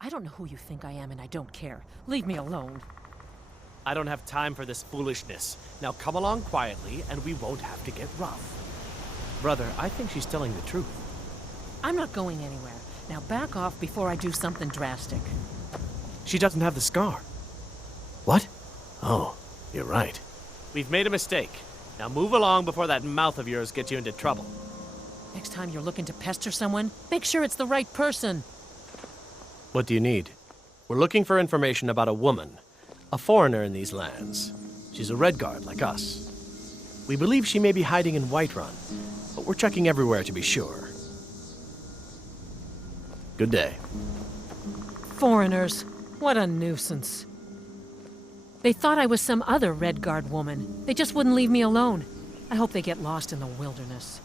I don't know who you think I am, and I don't care. Leave me alone. I don't have time for this foolishness. Now come along quietly, and we won't have to get rough. Brother, I think she's telling the truth. I'm not going anywhere. Now back off before I do something drastic. She doesn't have the scar. What? Oh, you're right. We've made a mistake. Now move along before that mouth of yours gets you into trouble. Next time you're looking to pester someone, make sure it's the right person. What do you need? We're looking for information about a woman, a foreigner in these lands. She's a Redguard like us. We believe she may be hiding in Whiterun, but we're checking everywhere to be sure. Good day. Foreigners. What a nuisance. They thought I was some other Redguard woman. They just wouldn't leave me alone. I hope they get lost in the wilderness.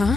Huh?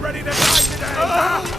Ready to die today!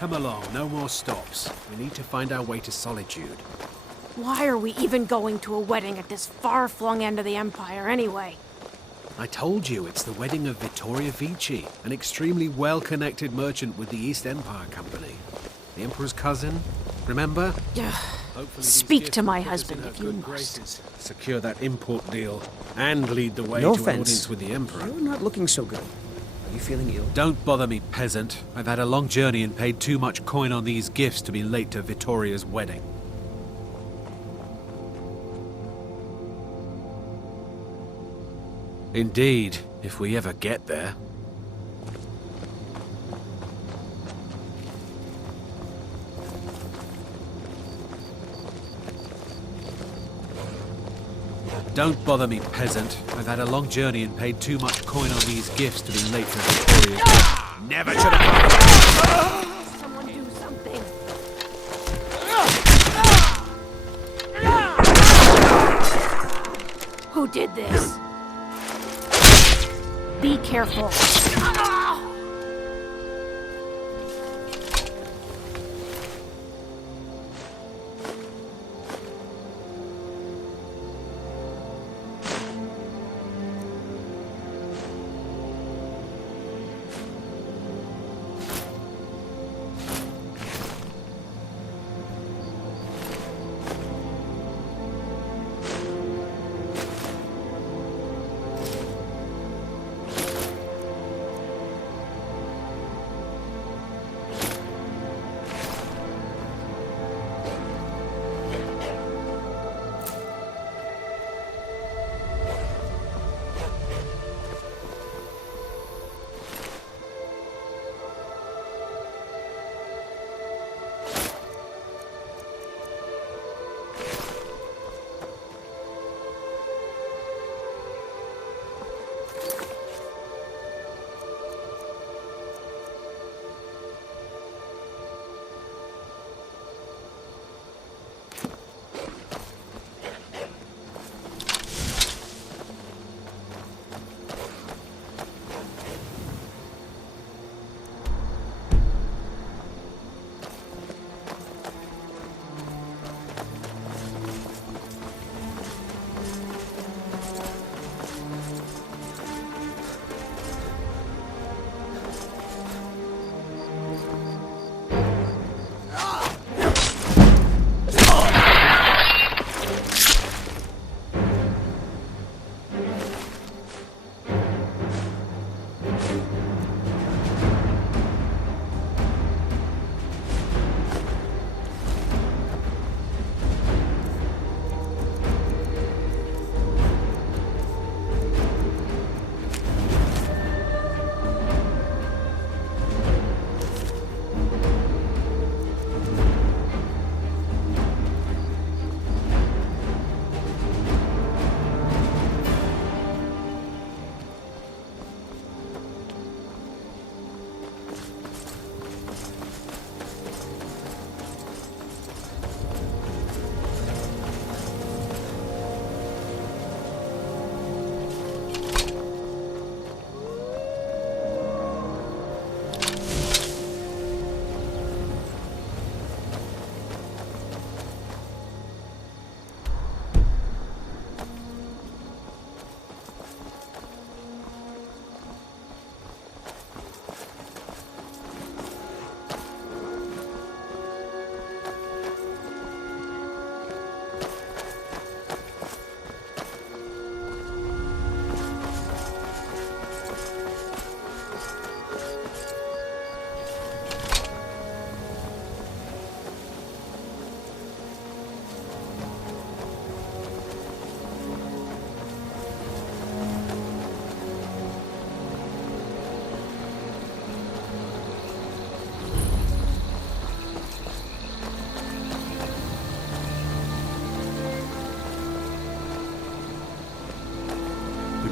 Come along, no more stops. We need to find our way to Solitude. Why are we even going to a wedding at this far-flung end of the Empire, anyway? I told you, it's the wedding of Vittoria Vici, an extremely well-connected merchant with the East Empire Company. The Emperor's cousin, remember? Hopefully these Speak gifts to my will put us in husband her if you good must. graces, secure that import deal, and lead the way No to an offense. audience with the Emperor. You're not looking so good. Are you feeling ill? Don't bother me, peasant. I've had a long journey and paid too much coin on these gifts to be late to Vittoria's wedding. Indeed, if we ever get there. Don't bother me, peasant. I've had a long journey and paid too much coin on these gifts to be late to Victoria's wedding. Never should have. Someone do something. did this. Be careful.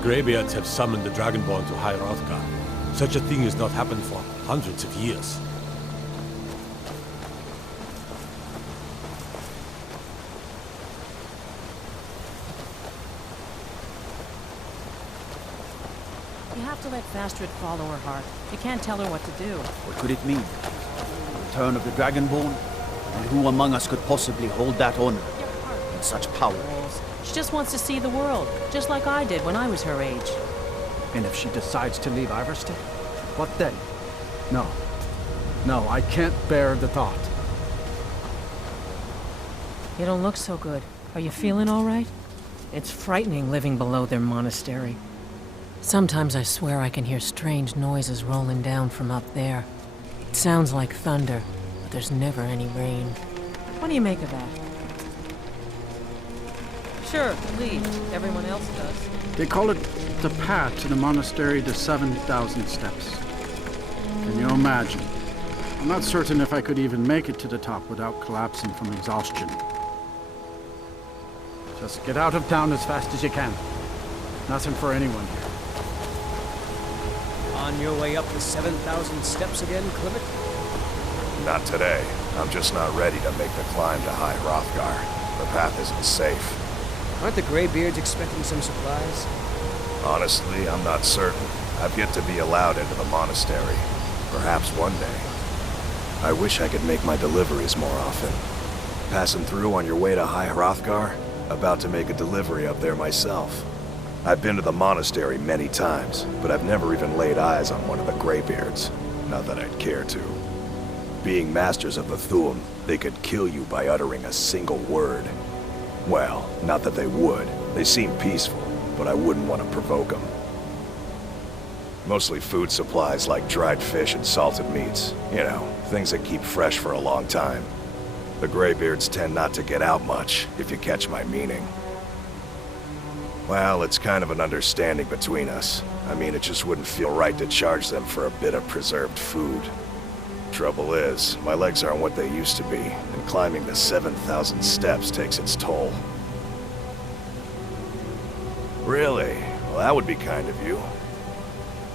Greybeards have summoned the Dragonborn to High Hrothgar. Such a thing has not happened for hundreds of years. You have to let Fastred follow her heart. You can't tell her what to do. What could it mean? The return of the Dragonborn? And who among us could possibly hold that honor and such power? She just wants to see the world, just like I did when I was her age. And if she decides to leave Iverstead, what then? No. No, I can't bear the thought. You don't look so good. Are you feeling all right? It's frightening living below their monastery. Sometimes I swear I can hear strange noises rolling down from up there. It sounds like thunder, but there's never any rain. What do you make of that? Sure, leave. Everyone else does. They call it the path to the monastery to 7,000 steps. Can you imagine? I'm not certain if I could even make it to the top without collapsing from exhaustion. Just get out of town as fast as you can. Nothing for anyone here. On your way up the 7,000 steps again, Clivet? Not today. I'm just not ready to make the climb to High Hrothgar. The path isn't safe. Aren't the Greybeards expecting some supplies? Honestly, I'm not certain. I've yet to be allowed into the monastery. Perhaps one day. I wish I could make my deliveries more often. Passing through on your way to High Hrothgar? About to make a delivery up there myself. I've been to the monastery many times, but I've never even laid eyes on one of the Greybeards. Not that I'd care to. Being masters of the Thu'um, they could kill you by uttering a single word. Well, not that they would. They seem peaceful, but I wouldn't want to provoke them. Mostly food supplies like dried fish and salted meats. You know, things that keep fresh for a long time. The Greybeards tend not to get out much, if you catch my meaning. Well, it's kind of an understanding between us. I mean, it just wouldn't feel right to charge them for a bit of preserved food. Trouble is, my legs aren't what they used to be, and climbing the 7,000 steps takes its toll. Really? Well, that would be kind of you.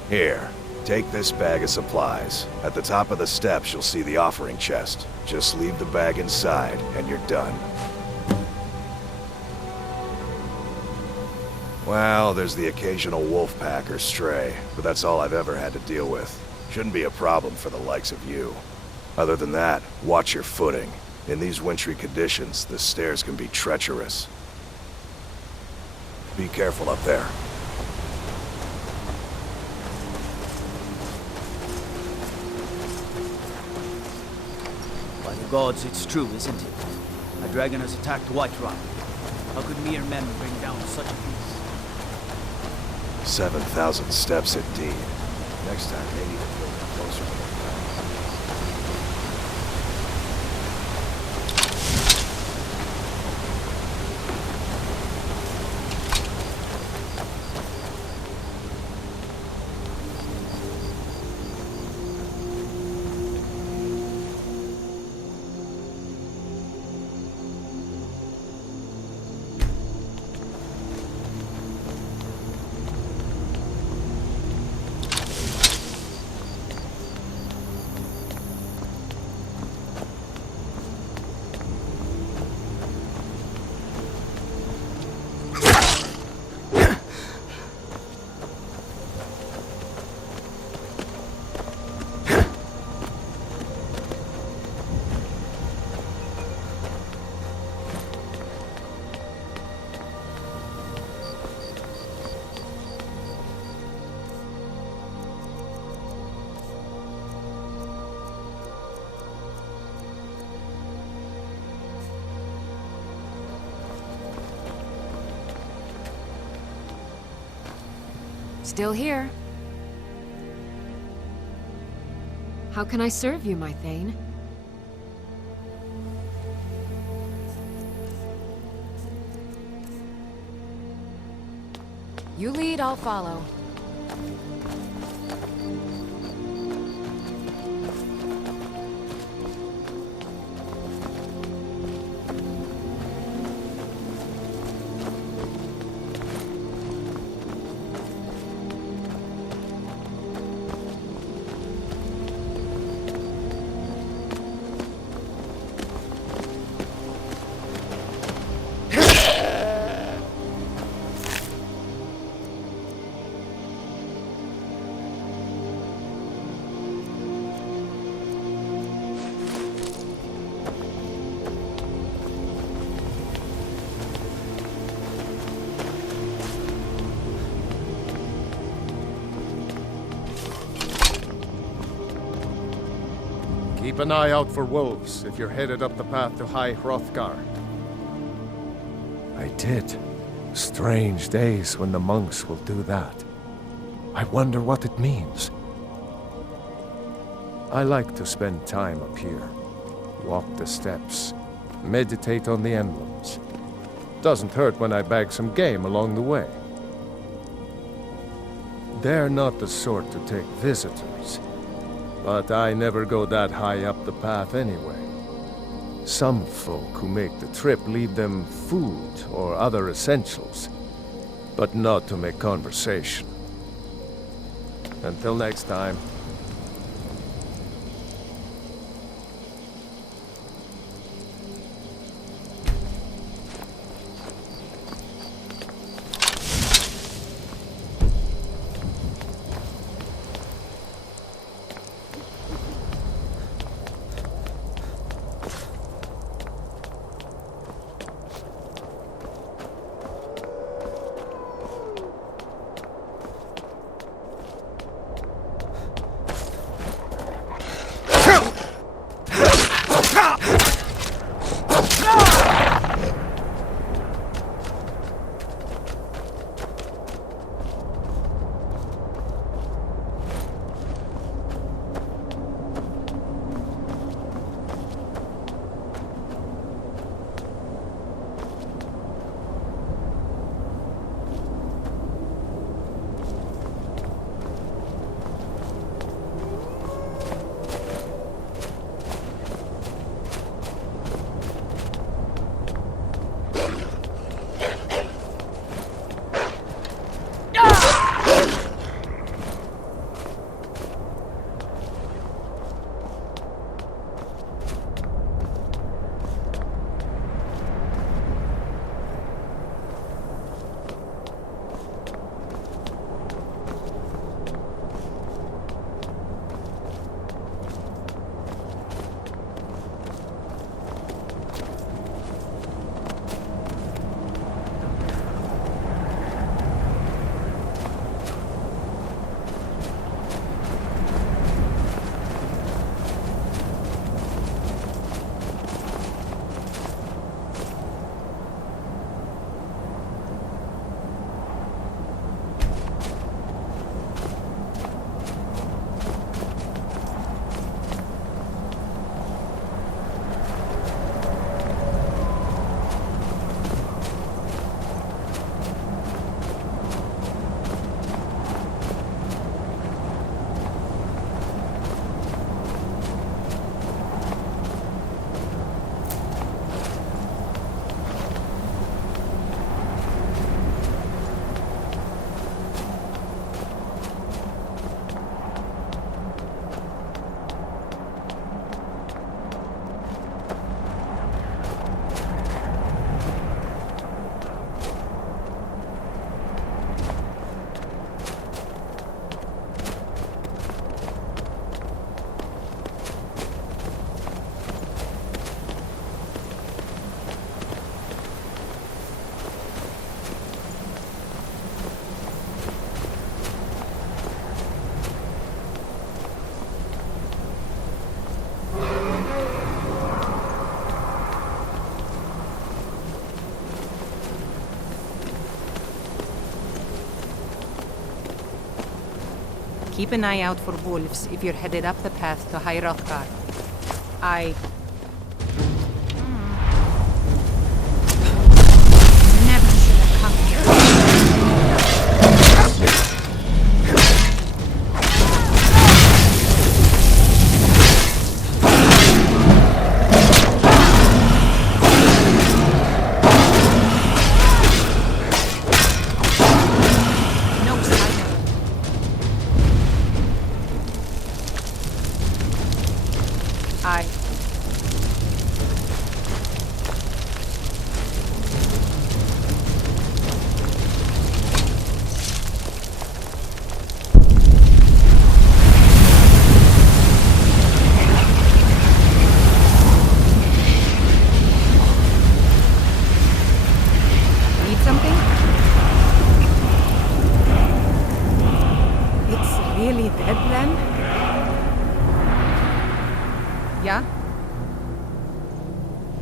Here, take this bag of supplies. At the top of the steps, you'll see the offering chest. Just leave the bag inside, and you're done. Well, there's the occasional wolf pack or stray, but that's all I've ever had to deal with. Shouldn't be a problem for the likes of you. Other than that, watch your footing. In these wintry conditions, the stairs can be treacherous. Be careful up there. By the gods, it's true, isn't it? A dragon has attacked Whiterun. How could mere men bring down such a beast? 7,000 steps indeed. Next time, they need to build it closer to the ground. Still here. How can I serve you, my Thane? You lead, I'll follow. Keep an eye out for wolves if you're headed up the path to High Hrothgar. I did. Strange days when the monks will do that. I wonder what it means. I like to spend time up here. Walk the steps. Meditate on the emblems. Doesn't hurt when I bag some game along the way. They're not the sort to take visitors. But I never go that high up the path anyway. Some folk who make the trip leave them food or other essentials, but not to make conversation. Until next time. Keep an eye out for wolves if you're headed up the path to High Hrothgar. I... never should have come here.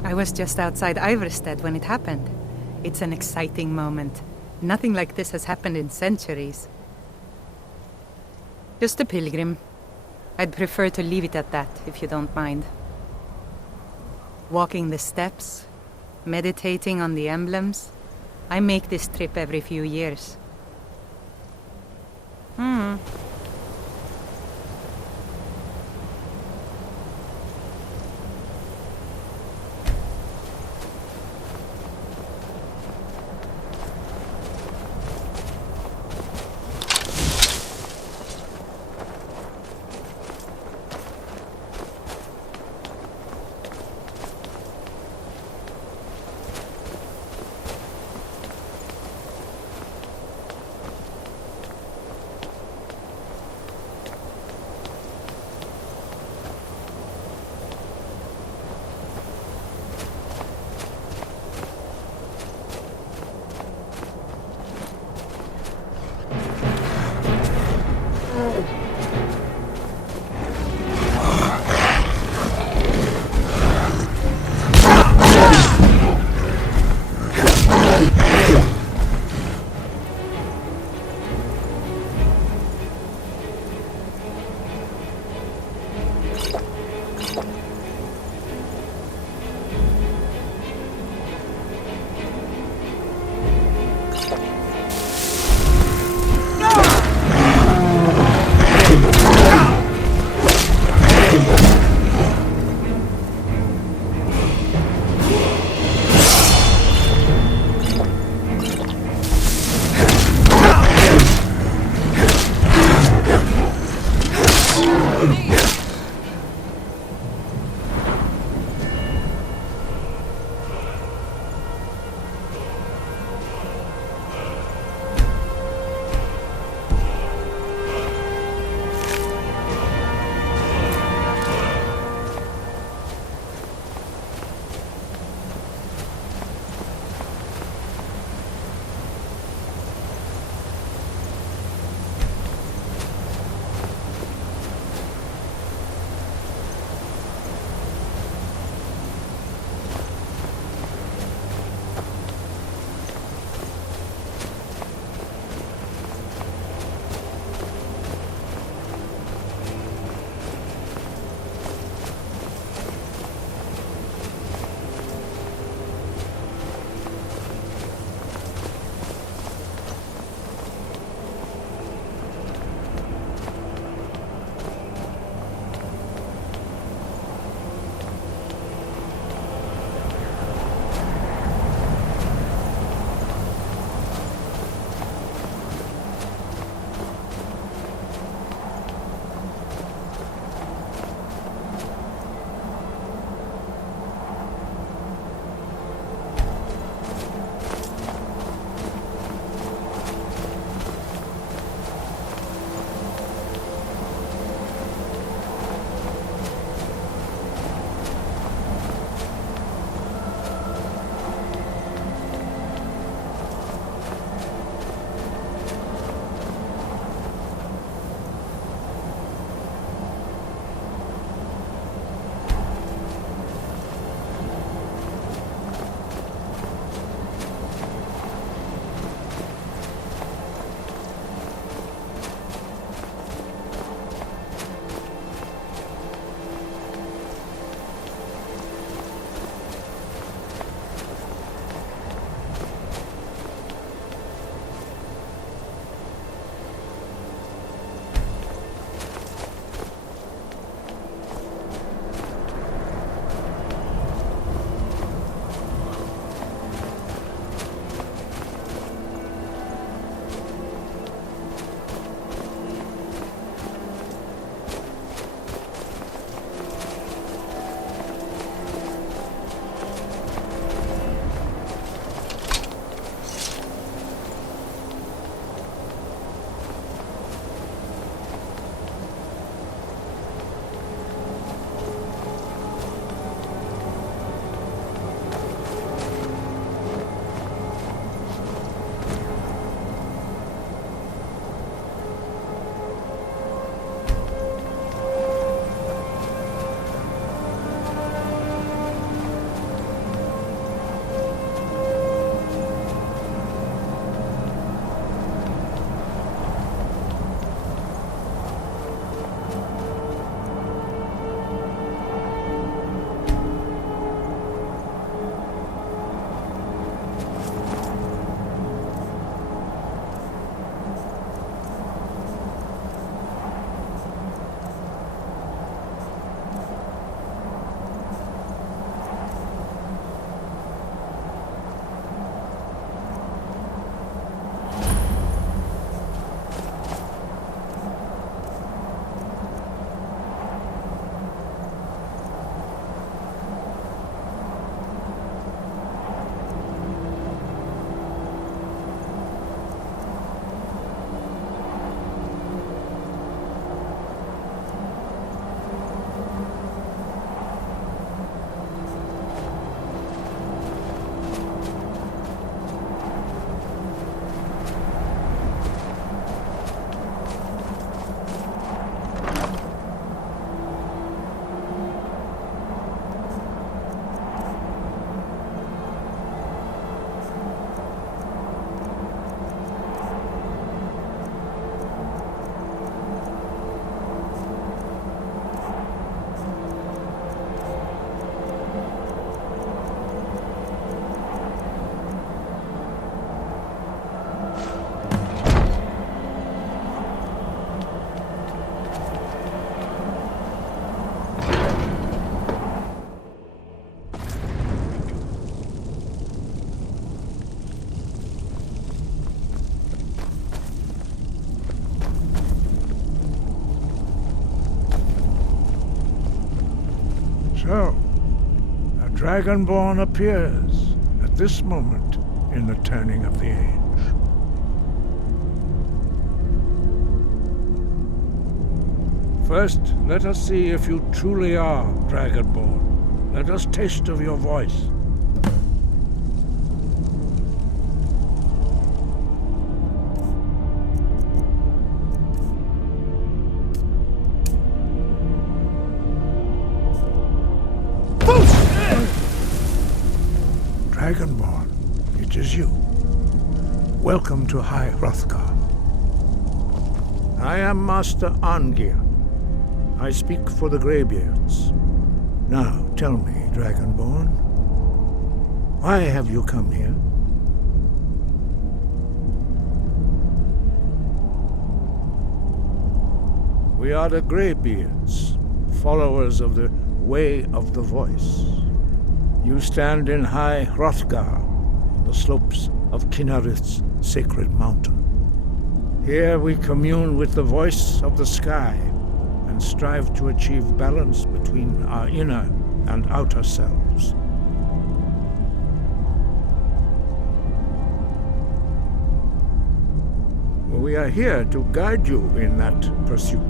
I was just outside Iverstead when it happened. It's an exciting moment. Nothing like this has happened in centuries. Just a pilgrim. I'd prefer to leave it at that, if you don't mind. Walking the steps, meditating on the emblems. I make this trip every few years. So, a Dragonborn appears at this moment in the turning of the age. First, let us see if you truly are Dragonborn. Let us taste of your voice. Dragonborn, it is you. Welcome to High Hrothgar. I am Master Arngir. I speak for the Greybeards. Now, tell me, Dragonborn, why have you come here? We are the Greybeards, followers of the Way of the Voice. You stand in High Hrothgar, on the slopes of Kinnarith's sacred mountain. Here we commune with the voice of the sky and strive to achieve balance between our inner and outer selves. We are here to guide you in that pursuit,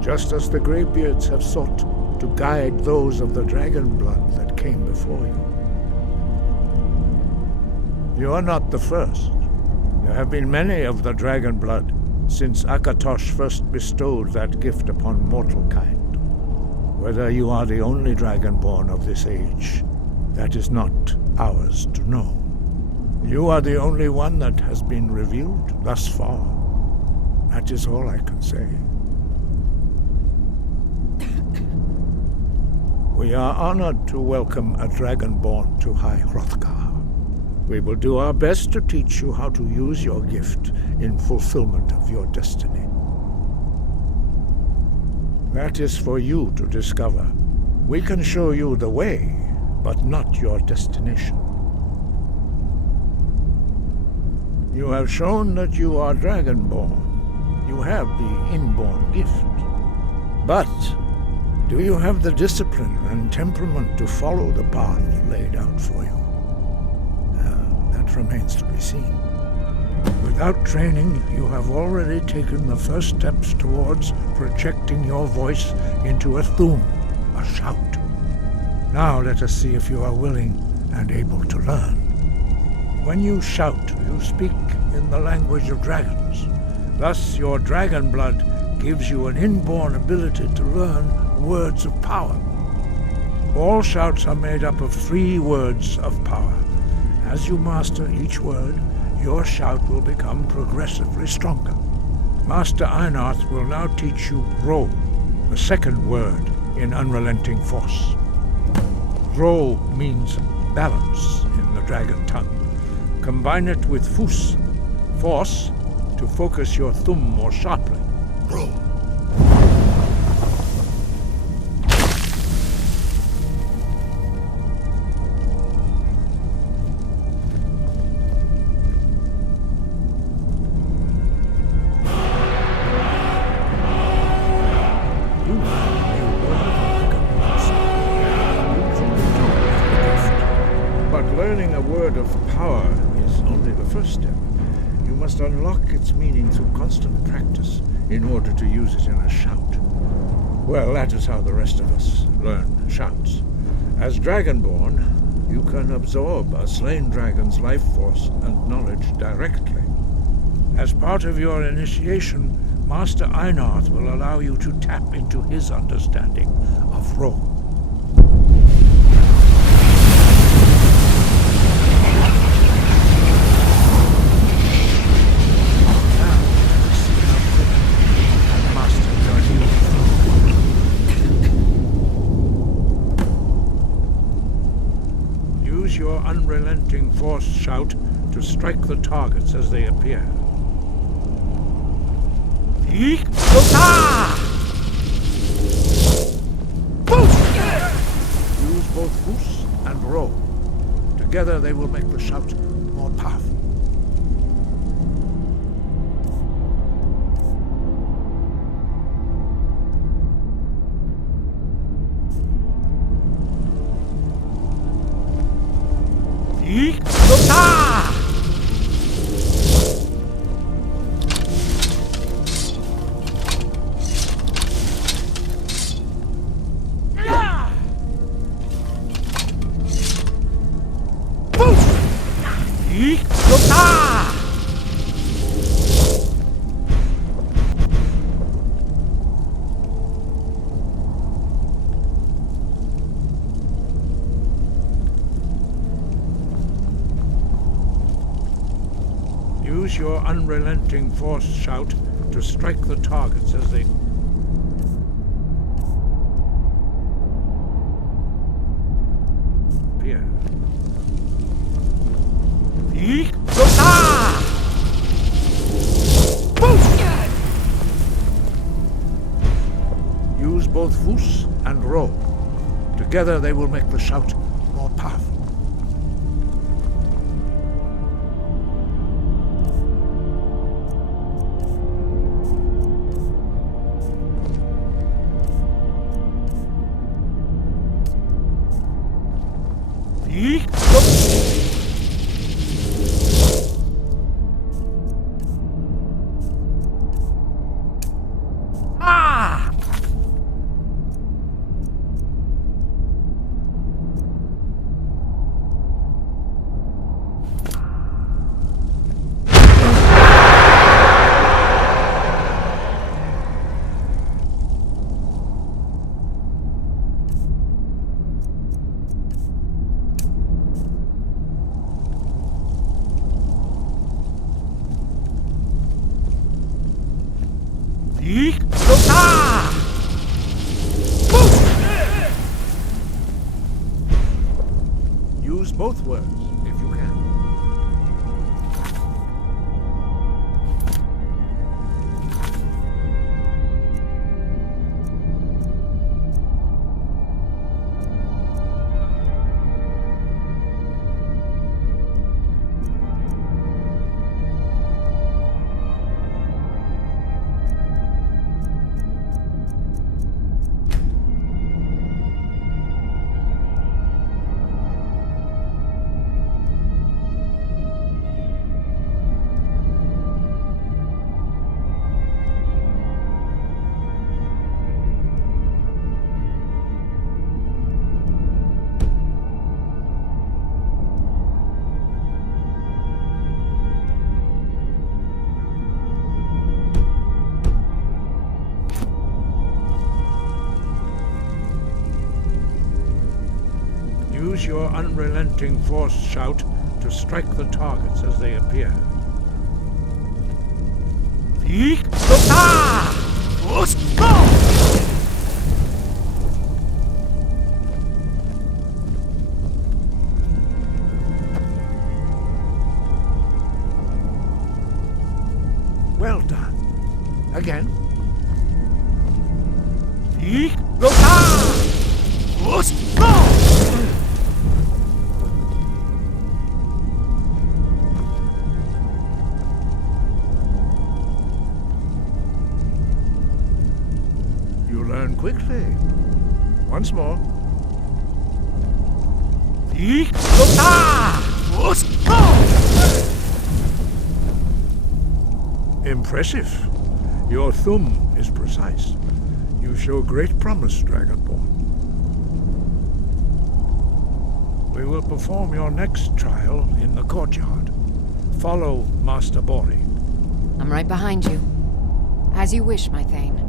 just as the Greybeards have sought to guide those of the dragon blood that came before you. You are not the first. There have been many of the dragon blood since Akatosh first bestowed that gift upon mortal kind. Whether you are the only dragonborn of this age, that is not ours to know. You are the only one that has been revealed thus far. That is all I can say. We are honored to welcome a dragonborn to High Hrothgar. We will do our best to teach you how to use your gift in fulfillment of your destiny. That is for you to discover. We can show you the way, but not your destination. You have shown that you are dragonborn. You have the inborn gift. But do you have the discipline and temperament to follow the path laid out for you? That remains to be seen. Without training, you have already taken the first steps towards projecting your voice into a thum, a shout. Now let us see if you are willing and able to learn. When you shout, you speak in the language of dragons. Thus, your dragon blood gives you an inborn ability to learn words of power. All shouts are made up of 3 words of power. As you master each word, your shout will become progressively stronger. Master Einarth will now teach you Ro, the second word in Unrelenting Force. Ro means balance in the dragon tongue. Combine it with Fus, force, to focus your thumb more sharply. Ro. Learning a word of power is only the first step. You must unlock its meaning through constant practice in order to use it in a shout. Well, that is how the rest of us learn shouts. As Dragonborn, you can absorb a slain dragon's life force and knowledge directly. As part of your initiation, Master Einarth will allow you to tap into his understanding of Ro. Your unrelenting force shout to strike the targets as they appear. Use both Fus and Ro. Together they will make the shout more powerful. Use your unrelenting force shout to strike the targets as they... appear. Use both Vus and Ro. Together they will make the shout more powerful. Use both words, if you can. Use your unrelenting force shout to strike the targets as they appear. Well done. Again. You learn quickly. Once more. Impressive. Your thumb is precise. You show great promise, Dragonborn. We will perform your next trial in the courtyard. Follow Master Bori. I'm right behind you. As you wish, my Thane.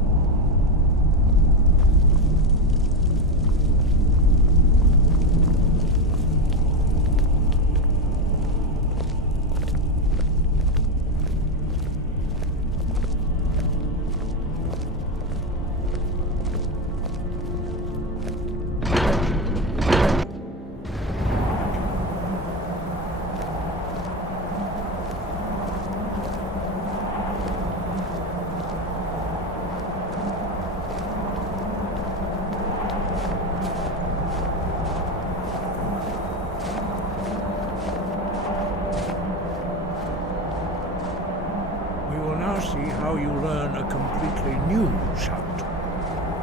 See how you learn a completely new shout.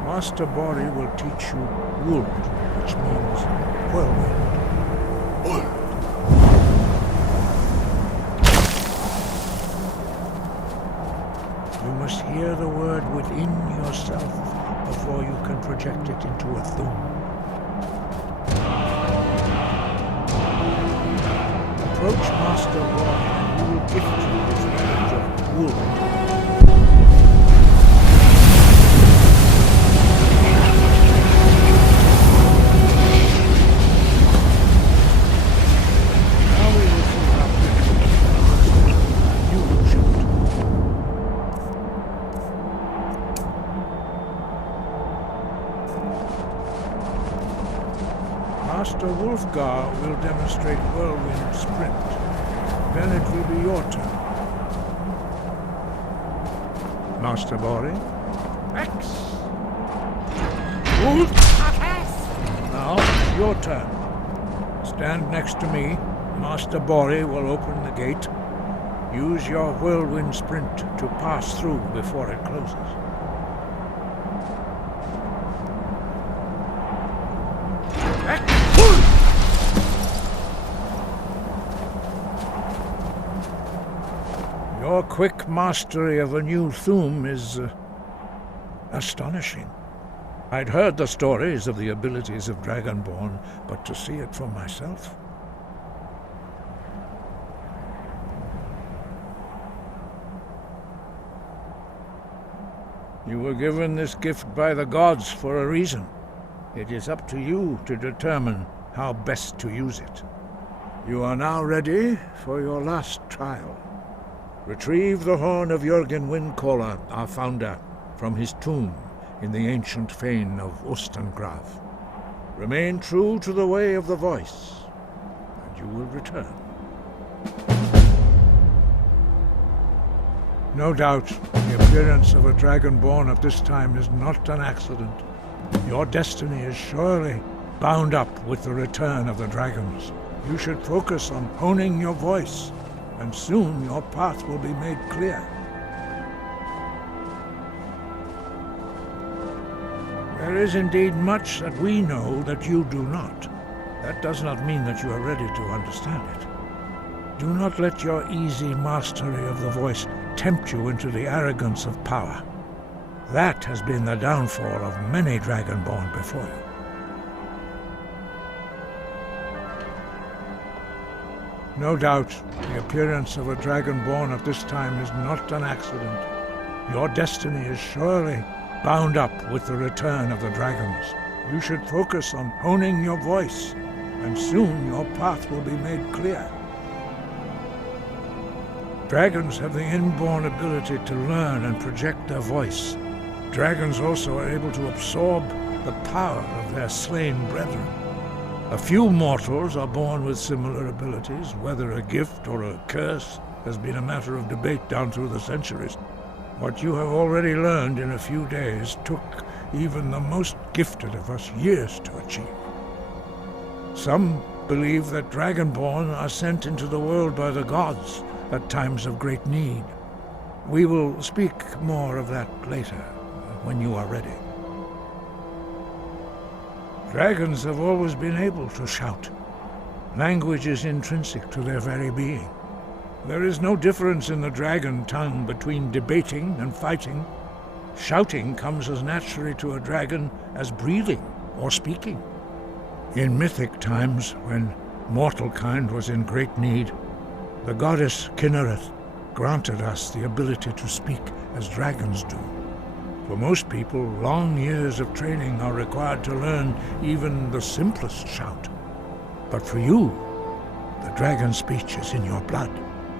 Master Bori will teach you Wood, which means whirlwind. project it into a Thu'um. Approach Master Boy and he will gift you his range of wool. Master Wulfgar will demonstrate Whirlwind Sprint. Then it will be your turn. Master Bori? X! Now, your turn. Stand next to me. Master Bori will open the gate. Use your Whirlwind Sprint to pass through before it closes. Your quick mastery of a new Thu'um is astonishing. I'd heard the stories of the abilities of Dragonborn, but to see it for myself... You were given this gift by the gods for a reason. It is up to you to determine how best to use it. You are now ready for your last trial. Retrieve the horn of Jürgen Windcaller, our founder, from his tomb in the ancient fane of Ustengrav. Remain true to the way of the voice, and you will return. No doubt, the appearance of a Dragonborn at this time is not an accident. Your destiny is surely bound up with the return of the dragons. You should focus on honing your voice, and soon your path will be made clear. There is indeed much that we know that you do not. That does not mean that you are ready to understand it. Do not let your easy mastery of the voice tempt you into the arrogance of power. That has been the downfall of many Dragonborn before you. No doubt, the appearance of a Dragonborn at this time is not an accident. Your destiny is surely bound up with the return of the dragons. You should focus on honing your voice, and soon your path will be made clear. Dragons have the inborn ability to learn and project their voice. Dragons also are able to absorb the power of their slain brethren. A few mortals are born with similar abilities. Whether a gift or a curse has been a matter of debate down through the centuries. What you have already learned in a few days took even the most gifted of us years to achieve. Some believe that Dragonborn are sent into the world by the gods at times of great need. We will speak more of that later, when you are ready. Dragons have always been able to shout. Language is intrinsic to their very being. There is no difference in the dragon tongue between debating and fighting. Shouting comes as naturally to a dragon as breathing or speaking. In mythic times, when mortal kind was in great need, the goddess Kinnereth granted us the ability to speak as dragons do. For most people, long years of training are required to learn even the simplest shout. But for you, the dragon speech is in your blood,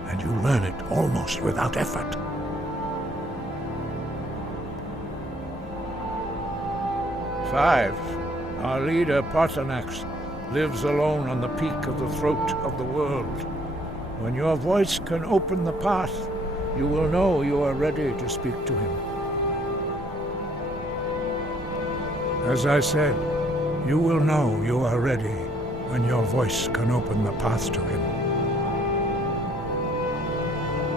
and you learn it almost without effort. Five. Our leader, Paarthurnax, lives alone on the peak of the throat of the world. When your voice can open the path, you will know you are ready to speak to him. As I said, you will know you are ready when your voice can open the path to him.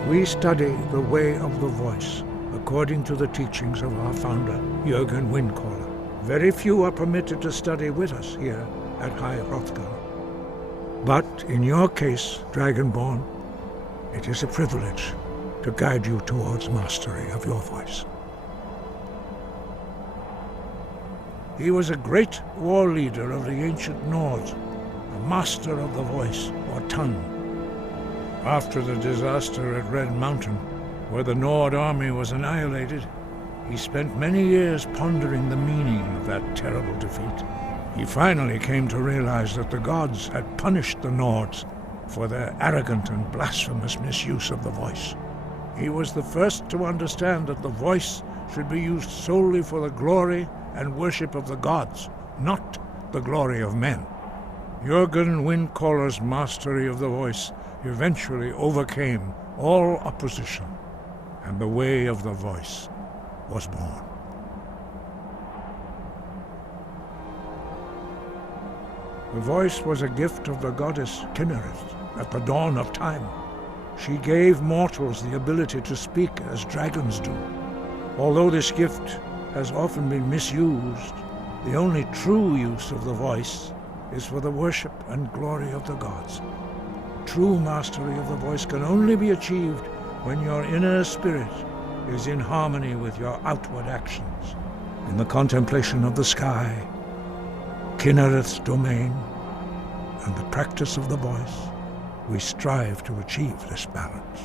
We study the way of the voice according to the teachings of our founder, Jürgen Windcaller. Very few are permitted to study with us here at High Hrothgar. But in your case, Dragonborn, it is a privilege to guide you towards mastery of your voice. He was a great war leader of the ancient Nords, a master of the voice, or tongue. After the disaster at Red Mountain, where the Nord army was annihilated, he spent many years pondering the meaning of that terrible defeat. He finally came to realize that the gods had punished the Nords for their arrogant and blasphemous misuse of the voice. He was the first to understand that the voice should be used solely for the glory and worship of the gods, not the glory of men. Jürgen Windcaller's mastery of the voice eventually overcame all opposition, and the way of the voice was born. The voice was a gift of the goddess Kinnereth at the dawn of time. She gave mortals the ability to speak as dragons do. Although this gift has often been misused, the only true use of the voice is for the worship and glory of the gods. True mastery of the voice can only be achieved when your inner spirit is in harmony with your outward actions. In the contemplation of the sky, Kinnereth's domain, and the practice of the voice, we strive to achieve this balance.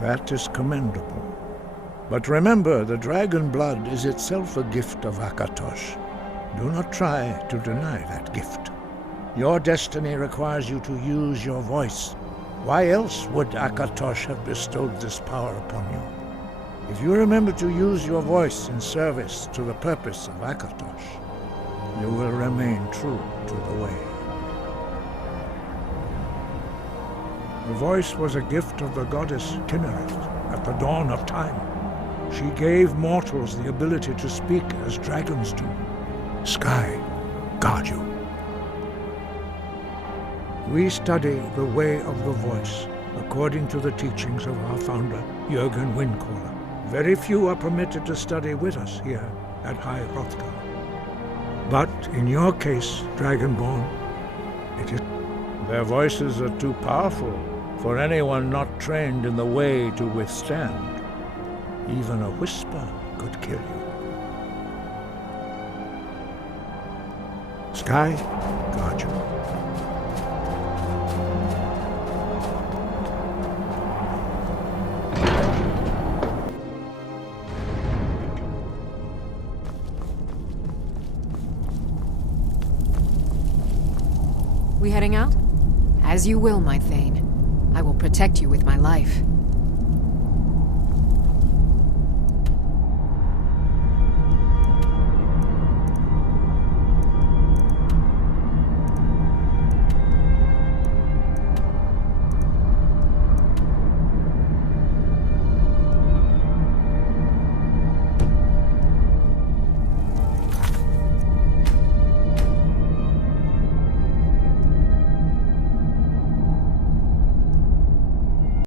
That is commendable. But remember, the dragon blood is itself a gift of Akatosh. Do not try to deny that gift. Your destiny requires you to use your voice. Why else would Akatosh have bestowed this power upon you? If you remember to use your voice in service to the purpose of Akatosh, you will remain true to the way. The voice was a gift of the goddess Kinnereth at the dawn of time. She gave mortals the ability to speak as dragons do. Sky, guard you. We study the way of the voice according to the teachings of our founder, Jürgen Windcaller. Very few are permitted to study with us here at High Hrothgar. But in your case, Dragonborn, it is. Their voices are too powerful for anyone not trained in the way to withstand. Even a whisper could kill you. Sky, guard you. We heading out? As you will, my Thane. I will protect you with my life.